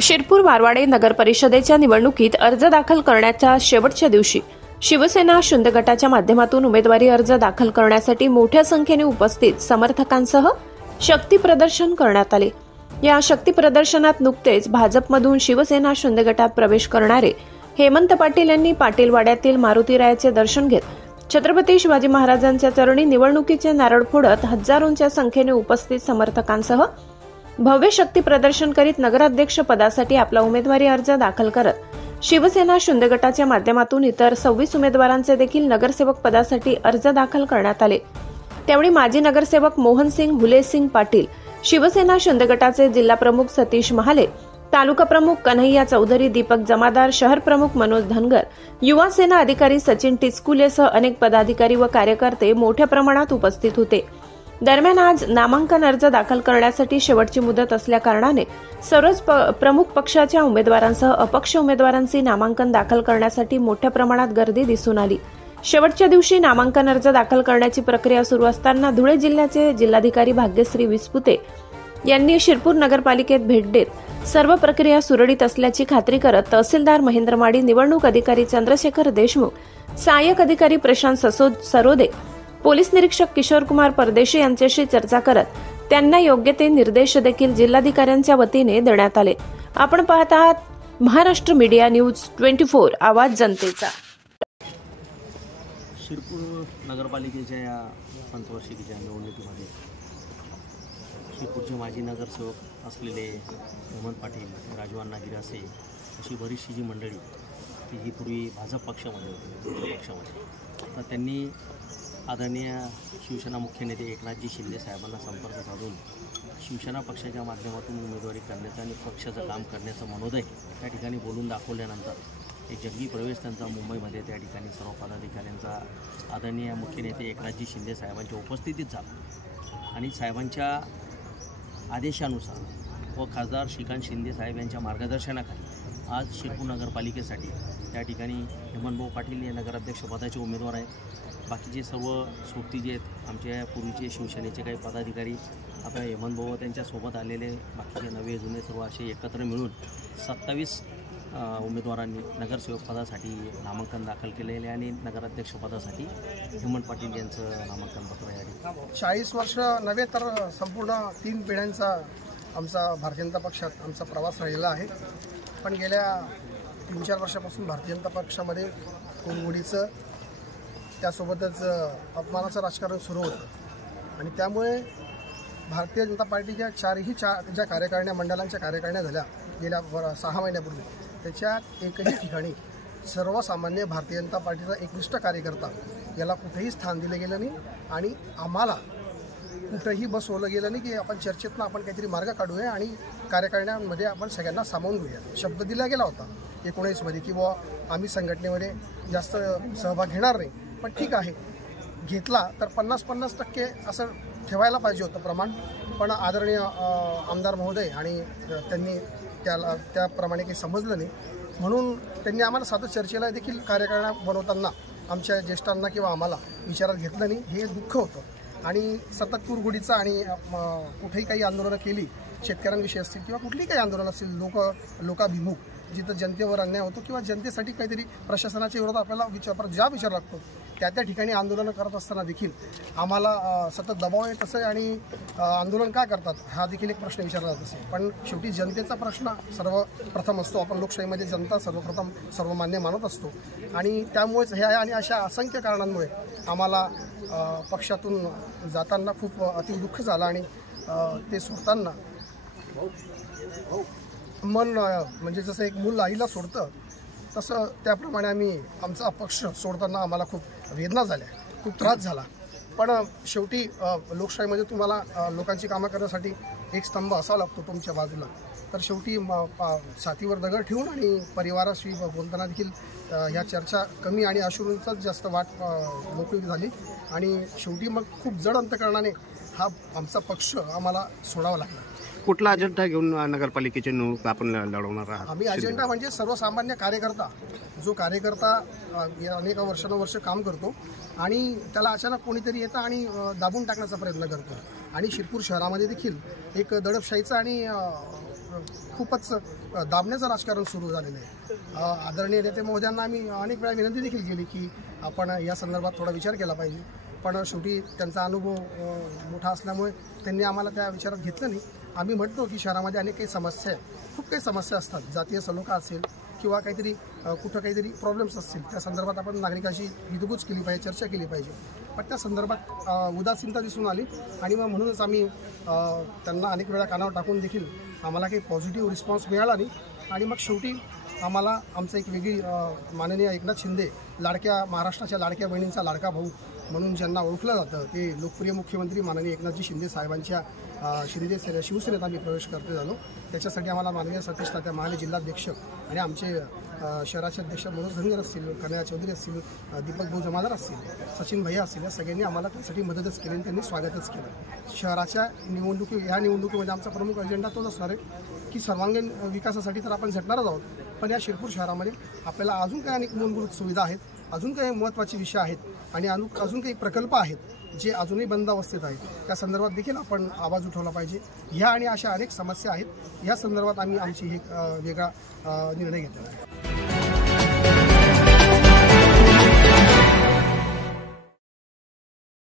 शिरपूर वारवाडे नगर परिषदेच्या निवडणुकीत अर्ज दाखल करण्याच्या शेवटच्या दिवशी शिवसेना शुंद गटाच्या माध्यमातून उमेदवारी अर्ज दाखल करण्यासाठी मोठ्या संख्येने उपस्थित समर्थकांसह शक्ती प्रदर्शन करण्यात आले। या शक्ती प्रदर्शनात नुकतेच भाजपमधून शिवसेना शुंद गटात प्रवेश करणारे हेमंत पाटील यांनी पाटीलवाड्यातील मारुतीरायाचे दर्शन घेत छत्रपती शिवाजी महाराजांच्या चरणी निवडणुकीचे नारळ फोडत हजारोंच्या संख्येने उपस्थित समर्थकांसह भव्य शक्ती प्रदर्शन करीत नगराध्यक्ष पदासाठी आपला उमेदवारी अर्ज दाखल करत शिवसेना शुंद गटाच्या माध्यमातून इतर 26 उमेदवारांचे देखील नगरसेवक पदासाठी अर्ज दाखल करण्यात आले। त्यावेळी माजी नगरसेवक मोहनसिंग हुलेसिंग पाटील, शिवसेना शुंद गटाचे जिल्हा प्रमुख सतीश महाले, तालुका प्रमुख कन्हैया चौधरी, दीपक जमादार, शहर प्रमुख मनोज धनगर, युवा सेना अधिकारी सचिन टिचकुलेसह अनेक पदाधिकारी व कार्यकर्ते मोठ्या प्रमाणात उपस्थित होते। दरम्यान आज नामांकन अर्ज दाखल करण्यासाठी शेवटची मुदत असल्याकारणाने सर्वच प्रमुख पक्षाच्या उमेदवारांसह अपक्ष उमेदवारांची नामांकन दाखल करण्यासाठी मोठ्या प्रमाणात गर्दी दिसून आली। शेवटच्या दिवशी नामांकन अर्ज दाखल करण्याची प्रक्रिया सुरू असताना धुळे जिल्ह्याचे जिल्हाधिकारी भाग्यश्री विस्पुते यांनी शिरपूर नगरपालिकेत भेट देत सर्व प्रक्रिया सुरळीत असल्याची खात्री करत तहसीलदार महेंद्र माडी, निवडणूक अधिकारी चंद्रशेखर देशमुख, सहाय्यक अधिकारी प्रशांत सरोदे, पोलीस निरीक्षक किशोर कुमार परदेशी यांच्याशी चर्चा करत त्यांना योग्य ते निर्देश देखील जिल्हाधिकाऱ्यांच्या वतीने देण्यात आले। आपण पाहत आहात महाराष्ट्र मीडिया न्यूज 24, आवाज जनतेचा। शिरपूर नगरपालिकेच्या या पंचवार्षिकीच्या निवडणुकीमध्ये शिरपूरचे माजी नगरसेवक असलेले हेमंत पाटील, राजवान्ना गिरासे अशी बरीचशी जी मंडळी की जी पूर्वी भाजप पक्षामध्ये होती, तर त्यांनी आदरणीय शिवसेना मुख्य नेते एकनाथजी शिंदे साहेबांना संपर्क साधून शिवसेना पक्षाच्या माध्यमातून उमेदवारी करण्याचं आणि पक्षाचं काम करण्याचं मनोदय त्या ठिकाणी बोलून दाखवल्यानंतर एक जंगी प्रवेश त्यांचा मुंबईमध्ये त्या ठिकाणी सर्व पदाधिकाऱ्यांचा आदरणीय मुख्य नेते एकनाथजी शिंदे साहेबांच्या उपस्थितीत झाला आणि साहेबांच्या आदेशानुसार व खासदार श्रीकांत शिंदे साहेब यांच्या मार्गदर्शनाखाली आज शिरपूर नगरपालिकेसाठी त्या ठिकाणी हेमंतभाऊ पाटील हे नगराध्यक्षपदाचे उमेदवार आहेत। बाकीचे सर्व सोबती जे आहेत आमच्या पूर्वीचे शिवसेनेचे काही पदाधिकारी आता हेमंतभाऊ त्यांच्यासोबत आलेले बाकीचे नवे जुने सर्व असे एकत्र मिळून 27 उमेदवारांनी नगरसेवक पदासाठी नामांकन दाखल केलेले आणि नगराध्यक्षपदासाठी हेमंत पाटील यांचं नामांकन पत्र आहे। 40 वर्ष नव्हे तर संपूर्ण 3 पिढ्यांचा आमचा भारतीय जनता पक्षात आमचा प्रवास राहिलेला आहे। पण गेल्या 3-4 वर्षापासून भारतीय जनता पक्षामध्ये कोणगुडीचं त्यासोबतच अपमानाचं राजकारण सुरू होतं आणि त्यामुळे भारतीय जनता पार्टीच्या ज्या कार्यकारिण्या मंडळांच्या कार्यकारिण्या झाल्या गेल्या 6 महिन्यापूर्वी, त्याच्यात एकही ठिकाणी सर्वसामान्य भारतीय जनता पार्टीचा एकनिष्ठ कार्यकर्ता याला कुठेही स्थान दिलं गेलं नाही आणि आम्हाला कुठेही बसवलं गेलं नाही की आपण चर्चेतनं आपण काहीतरी मार्ग काढूया आणि कार्यकारिण्यांमध्ये आपण सगळ्यांना सामावून घेऊया। शब्द दिला गेला होता 19मध्ये की बुवा आम्ही संघटनेमध्ये जास्त सहभाग घेणार नाही, पण ठीक आहे घेतला तर 50-50% असं ठेवायला पाहिजे होतं प्रमाण। पण आदरणीय आमदार महोदय आणि त्यांनी त्याप्रमाणे काही समजलं नाही, म्हणून त्यांनी आम्हाला साधं चर्चेला देखील कार्यकारिण्या बनवताना आमच्या ज्येष्ठांना किंवा आम्हाला विचारात घेतलं नाही, हे दुःख होतं। आणि सतत कुरगुडीचा आणि कुठेही काही आंदोलनं केली शेतकऱ्यांविषयी असतील किंवा कुठलीही काही आंदोलन असतील लोकाभिमुख जिथं जनतेवर अन्याय होतो किंवा जनतेसाठी काहीतरी प्रशासनाच्या विरोधात आपल्याला ज्या विचार लागतो त्या ठिकाणी आंदोलनं करत असताना देखील आम्हाला सतत दबाव येत असे आणि आंदोलन का करतात हा देखील एक प्रश्न विचारला जात असे। पण शेवटी जनतेचा प्रश्न सर्वप्रथम असतो। आपण लोकशाहीमध्ये जनता सर्वप्रथम सर्वमान्य मानत असतो आणि त्यामुळेच हे आहे आणि अशा असंख्य कारणांमुळे आम्हाला पक्षातून जाताना खूप अति दुःख झालं आणि ते सोडताना मन म्हणजे जसं एक मूल आईला सोडतं तसं त्याप्रमाणे आम्ही आमचा पक्ष सोडताना आम्हाला खूप वेदना झाल्या, खूप त्रास झाला। पण शेवटी लोकशाहीमध्ये तुम्हाला लोकांची कामं करण्यासाठी एक स्तंभ असावा लागतो तुमच्या बाजूला, तर शेवटी छातीवर दगड ठेवून आणि परिवाराशी बोलताना देखील ह्या चर्चा कमी आणि अश्रूंचाच जास्त वाट मोकळी झाली आणि शेवटी मग खूप जड अंतकरणाने हा आमचा पक्ष आम्हाला सोडावा लागला। कुठला अजेंडा घेऊन नगरपालिकेची निवडणूक आपण लढवणार आहात? आम्ही अजेंडा म्हणजे सर्वसामान्य कार्यकर्ता, जो कार्यकर्ता अनेक वर्षानुवर्ष काम करतो आणि त्याला अचानक कोणीतरी येतं आणि दाबून टाकण्याचा प्रयत्न करतो. आणि शिरपूर शहरामध्ये देखील एक दडपशाहीचं आणि खूपच दाबण्याचं राजकारण सुरू झालेलं आहे. आदरणीय नेते महोदयांना आम्ही अनेक वेळा विनंती देखील केली की आपण या संदर्भात थोडा विचार केला पाहिजे, पण शेवटी त्यांचा अनुभव मोठा असल्यामुळे त्यांनी आम्हाला त्या विचारात घेतलं नाही. आम्ही म्हणतो की शहरामध्ये अनेक काही समस्या आहेत, खूप काही समस्या असतात, जातीय सलोखा असेल किंवा काहीतरी कुठं काहीतरी प्रॉब्लेम्स असतील, त्या संदर्भात आपण नागरिकांशी हितगुज केली पाहिजे, चर्चा केली पाहिजे. पण त्या संदर्भात उदासीनता दिसून आली आणि मग म्हणूनच आम्ही त्यांना अनेक वेळा कानावर टाकून देखील आम्हाला काही पॉझिटिव्ह रिस्पॉन्स मिळाला नाही. आणि मग शेवटी आम्हाला आमचं एक वेगळी माननीय एकनाथ शिंदे, लाडक्या महाराष्ट्राच्या लाडक्या बहिणींचा लाडका भाऊ म्हणून ज्यांना ओळखलं जातं, ते लोकप्रिय मुख्यमंत्री माननीय एकनाथजी शिंदे साहेबांच्या शिवसेनेत आम्ही प्रवेश करतो झालो. त्याच्यासाठी आम्हाला माननीय सतीश तात्या महाले जिल्हाध्यक्ष आणि आमचे शहराचे अध्यक्ष मनोज धनगर असतील, कन्हैया चौधरी असतील, दीपक भाऊ जमादार असतील, सचिन भैया असतील, या सगळ्यांनी आम्हाला त्यासाठी मदतच केली आणि त्यांनी स्वागतच केलं. शहराच्या ह्या निवडणुकीमध्ये आमचा प्रमुख अजेंडा तोच असणार आहे की सर्वांगीण विकासासाठी तर आपण झटणारच आहोत, पण या शिरपूर शहरामध्ये आपल्याला अजून काही अनेक मूलभूत सुविधा आहेत, अजून काही महत्त्वाचे विषय आहेत आणि अजून काही प्रकल्प आहेत जे अजूनही बंद अवस्थेत आहेत. त्या संदर्भात देखील आपण आवाज उठवला पाहिजे. ह्या आणि अशा अनेक समस्या आहेत, या संदर्भात आम्ही आमची एक वेगळा निर्णय घेतलेला आहे.